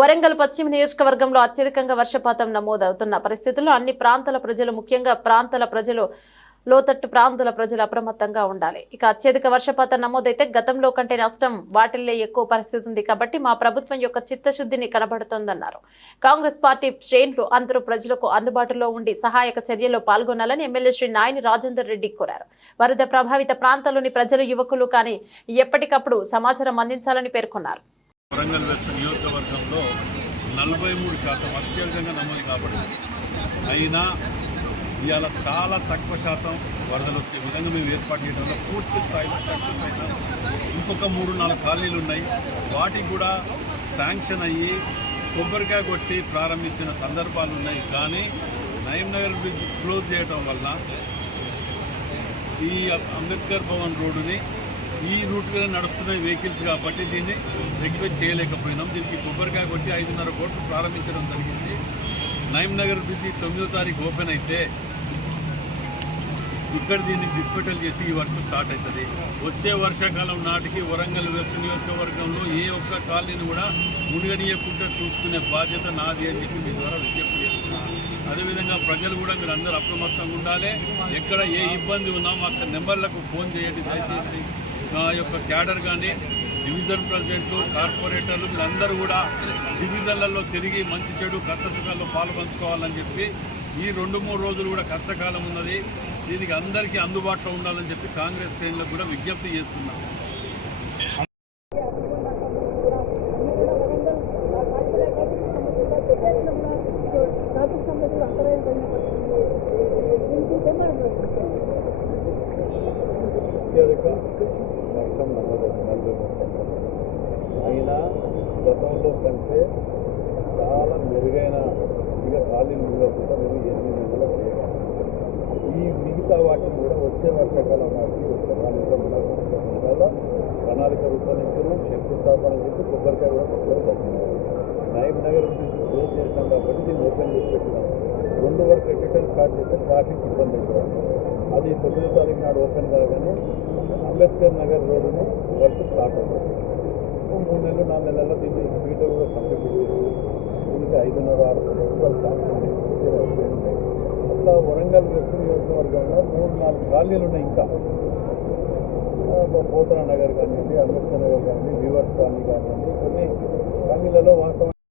వరంగల్ పశ్చిమ నియోజకవర్గంలో అత్యధికంగా వర్షపాతం నమోదవుతున్న పరిస్థితుల్లో అన్ని ప్రాంతాల ప్రజలు ముఖ్యంగా లోతట్టు ప్రాంతాల ప్రజలు అప్రమత్తంగా ఉండాలి. ఇక అత్యధిక వర్షపాతం నమోదైతే గతంలో కంటే నష్టం వాటిల్లే ఎక్కువ పరిస్థితి ఉంది కాబట్టి మా ప్రభుత్వం యొక్క చిత్తశుద్ధిని కనబడుతోందన్నారు. కాంగ్రెస్ పార్టీ శ్రేణులు అందరూ ప్రజలకు అందుబాటులో ఉండి సహాయక చర్యల్లో పాల్గొనాలని ఎమ్మెల్యే శ్రీ నాయని రాజేందర్ రెడ్డి కోరారు. వరద ప్రభావిత ప్రాంతాల్లోని ప్రజలు యువకులు కానీ ఎప్పటికప్పుడు సమాచారం అందించాలని పేర్కొన్నారు. వరంగల్ వెస్ట్ నియోజకవర్గంలో 43% అత్యధికంగా నమోదు కాబడింది. అయినా ఇవాళ చాలా తక్కువ శాతం వరదలు వచ్చే విధంగా మేము ఏర్పాటు చేయడంలో పూర్తి స్థాయిలో సక్సెస్ అయినాం. ఇంకొక 3-4 కాలనీలు ఉన్నాయి, వాటికి కూడా శాంక్షన్ అయ్యి కొబ్బరికాయ కొట్టి ప్రారంభించిన సందర్భాలు ఉన్నాయి. కానీ నయీంనగర్ బ్రిడ్జ్ క్లోజ్ చేయడం వల్ల ఈ అంబేద్కర్ భవన్ రోడ్డుని ఈ రూట్గా నడుస్తున్న వెహికల్స్ కాబట్టి దీన్ని రెగ్యులేట్ చేయలేకపోయినాం. దీనికి కొబ్బరికాయ కొట్టి 5.5 కోట్లు ప్రారంభించడం జరిగింది. నయీంనగర్ బ్రిడ్జ్ 9వ తారీఖు ఓపెన్ అయితే ఇక్కడ దీన్ని డిస్మెటల్ చేసి ఈ వర్క్ స్టార్ట్ అవుతుంది. వచ్చే వర్షాకాలం నాటికి వరంగల్ వెస్ట్ నియోజకవర్గంలో ఏ ఒక్క కాలనీని కూడా మునిగనీయకుండా చూసుకునే బాధ్యత నాది అని చెప్పి మీ ద్వారా విజ్ఞప్తి చేస్తున్నాను. అదేవిధంగా ప్రజలు కూడా మీరు అందరూ అప్రమత్తంగా ఉండాలి. ఎక్కడ ఏ ఇబ్బంది ఉన్నా మాకు నెంబర్లకు ఫోన్ చేయండి దయచేసి. మా యొక్క క్యాడర్ కానీ డివిజన్ ప్రెసిడెంట్లు కార్పొరేటర్లు వీళ్ళందరూ కూడా డివిజన్లలో తిరిగి మంచి చెడు కష్టసుఖాల్లో పాల్పంచుకోవాలని చెప్పి ఈ 2-3 రోజులు కూడా కష్టకాలం ఉన్నది. దీనికి అందరికీ అందుబాటులో ఉండాలని చెప్పి కాంగ్రెస్ శ్రేణులకు కూడా విజ్ఞప్తి చేస్తున్నాం. వర్షం నమోదైంది. అయినా గతంలో కంటే చాలా మెరుగైన ఖాళీలు మిగలకుండా మేము 8 నెలలు చేయగలం. ఈ మిగతా వాటిని కూడా వచ్చే వర్షాకాలం నాటికి వల్ల ప్రణాళిక రూపొందించడం, శంకుస్థాపన చేసి కొబ్బరికాయ కూడా కొబ్బరి తగ్గింది. నయీంనగర్ క్లోజ్ చేస్తాం కాబట్టి దీన్ని ఓపెన్ చేసి పెట్టినాం. 2 వరకు రిటర్న్ స్టార్ట్ చేస్తే ట్రాఫిక్ ఇబ్బంది అవుతుంది. అది 9వ తారీఖు నాడు ఓపెన్ కాగానే అంబేద్కర్ నగర్ రోడ్డుని వర్క్ స్టార్ట్ అవుతుంది. 3 నెలలు 4 నెలల్లో దీన్ని స్పీడ్ కూడా కంప్లీట్ చేసి దీనికి 5.5-6 కోట్ల శాంక్షన్ అట్లా వరంగల్ వెస్ట్ నియోజకవర్గంలో 3-4 కాలనీలు ఉన్నాయి. ఇంకా పోతన నగర్ కానివ్వండి, అంబేద్కర్ నగర్ కానివ్వండి, వీవర్స్ కాలనీ కానివ్వండి, కొన్ని కాలనీలలో వాస్తవం